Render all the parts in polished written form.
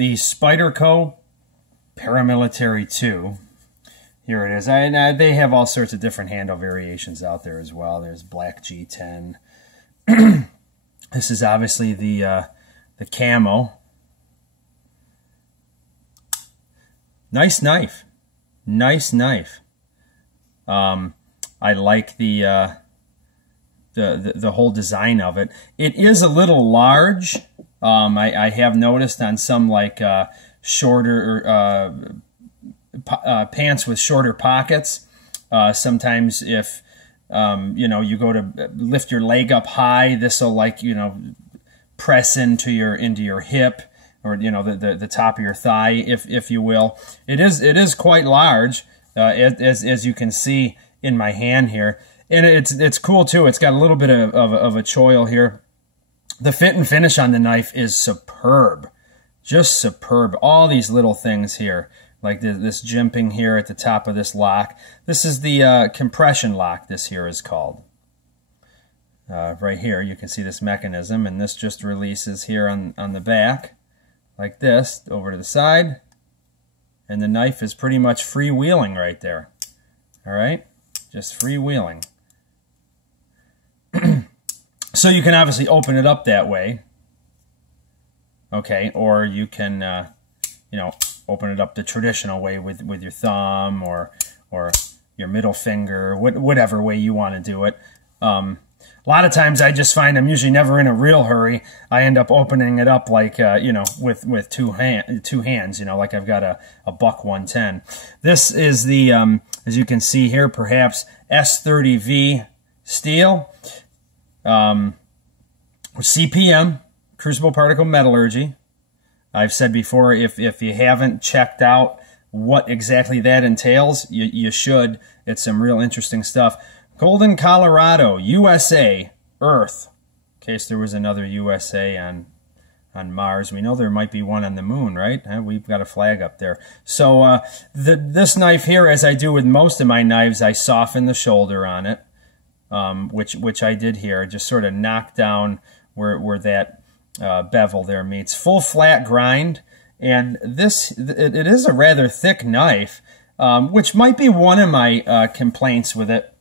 the Spyderco Paramilitary 2. Here it is. They have all sorts of different handle variations out there as well. There's black G10. This is obviously the camo. Nice knife. Nice knife. I like the whole design of it. It is a little large. I have noticed on some like shorter pants with shorter pockets. Sometimes if you go to lift your leg up high, this will press into your hip, or the top of your thigh, if you will. It is quite large, as you can see in my hand here, and it's cool too. It's got a little bit of a choil here. The fit and finish on the knife is superb, just superb. All these little things here, like this jimping here at the top of this lock. This is the compression lock, this here is called. Right here you can see this mechanism, and this just releases here on the back like this over to the side, and the knife is pretty much freewheeling right there. All right, just freewheeling. So you can obviously open it up that way, okay, or you can open it up the traditional way with your thumb or your middle finger, whatever way you want to do it. A lot of times I just find I'm usually never in a real hurry. I end up opening it up like with two hands, like I've got a buck 110. This is the as you can see here, perhaps S30V steel. CPM, Crucible Particle Metallurgy. I've said before, if you haven't checked out what exactly that entails, you should. It's some real interesting stuff. Golden, Colorado, USA, Earth. In case there was another USA on Mars. We know there might be one on the moon, right? We've got a flag up there. So this knife here, as I do with most of my knives, I soften the shoulder on it. Which I did here, just sort of knock down where that bevel there meets. Full flat grind, and it is a rather thick knife, which might be one of my complaints with it.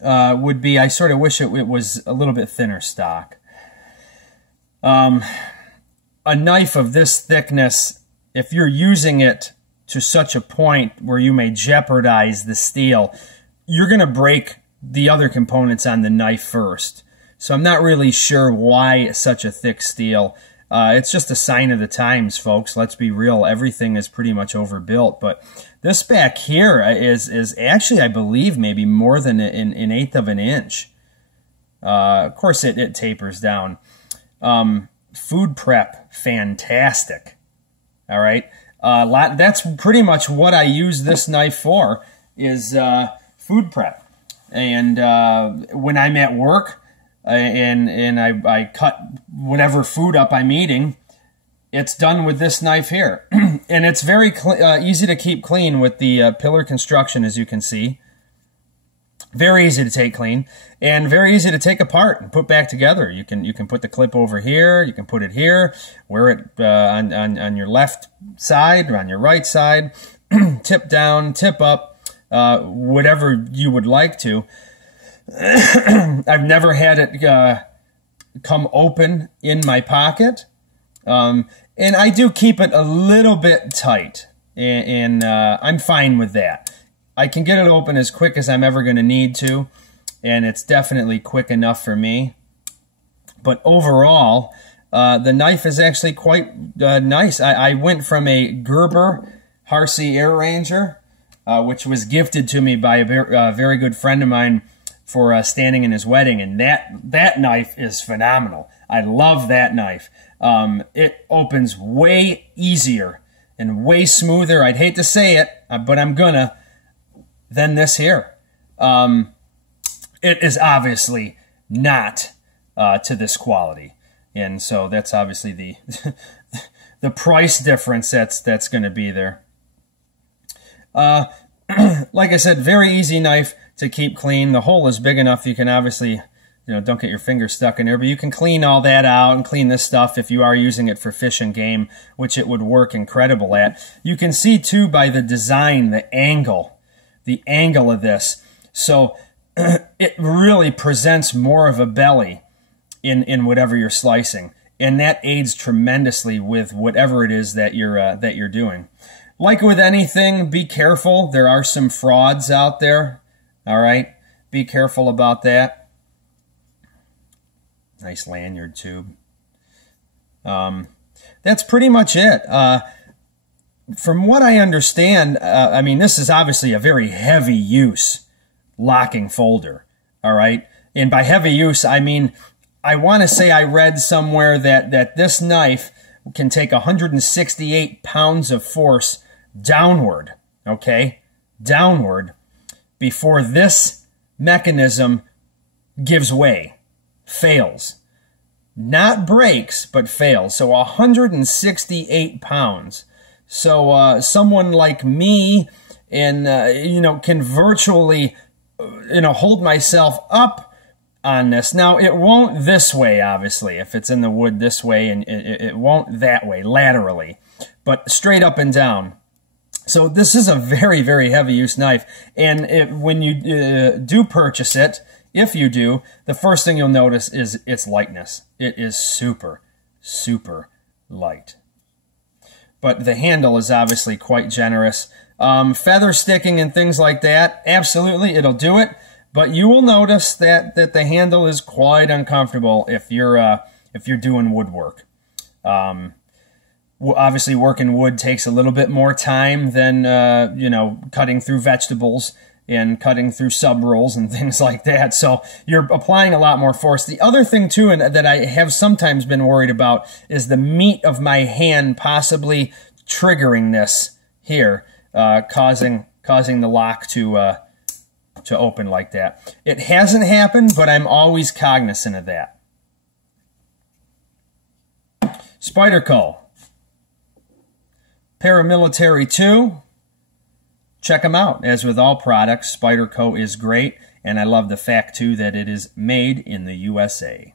Would be I sort of wish it was a little bit thinner stock. A knife of this thickness, if you're using it to such a point where you may jeopardize the steel, you're going to break the other components on the knife first. So I'm not really sure why such a thick steel. It's just a sign of the times, folks. Let's be real. Everything is pretty much overbuilt. But this back here is actually, I believe, maybe more than an eighth of an inch. Of course, it tapers down. Food prep, fantastic. All right. That's pretty much what I use this knife for, is food prep. And when I'm at work and I cut whatever food up I'm eating, it's done with this knife here. And it's very easy to keep clean with the pillar construction, as you can see. Very easy to take clean, and very easy to take apart and put back together. You can put the clip over here, you can put it here, wear it on your left side or on your right side, tip down, tip up. Whatever you would like to. I've never had it come open in my pocket, and I do keep it a little bit tight, and I'm fine with that. I can get it open as quick as I'm ever going to need to, and it's definitely quick enough for me. But overall, the knife is actually quite nice. I went from a Gerber Harsey Air Ranger, which was gifted to me by a very good friend of mine for standing in his wedding, and that knife is phenomenal. I love that knife. It opens way easier and way smoother, I'd hate to say it, but I'm gonna, than this here. It is obviously not to this quality, and so that's obviously the the price difference that's going to be there. Like I said, very easy knife to keep clean. The hole is big enough you can obviously don't get your fingers stuck in there. But you can clean all that out and clean this stuff if you are using it for fish and game, which it would work incredible at. You can see too by the design, the angle of this. So it really presents more of a belly in whatever you're slicing, and that aids tremendously with whatever it is that you're doing. Like with anything, be careful. There are some frauds out there. All right, be careful about that. Nice lanyard tube. That's pretty much it. From what I understand, I mean, this is obviously a very heavy use locking folder. All right, and by heavy use, I mean, I want to say I read somewhere that this knife can take 168 pounds of force downward, okay, downward, before this mechanism gives way, fails. Not breaks, but fails. So 168 pounds. So someone like me can virtually, hold myself up on this. Now, it won't this way, obviously, if it's in the wood this way, and it won't that way, laterally, but straight up and down. So this is a very, very heavy use knife. And when you do purchase it, if you do, the first thing you'll notice is its lightness. It is super, super light. But the handle is obviously quite generous. Feather sticking and things like that, absolutely, it'll do it. But you will notice that the handle is quite uncomfortable if you're doing woodwork. Obviously, working wood takes a little bit more time than cutting through vegetables and cutting through sub rolls and things like that. So you're applying a lot more force. The other thing too, and that I have sometimes been worried about, is the meat of my hand possibly triggering this here, causing the lock to open like that. It hasn't happened, but I'm always cognizant of that. Spyderco Paramilitary 2. Check them out. As with all products, Spyderco is great, and I love the fact too that it is made in the USA.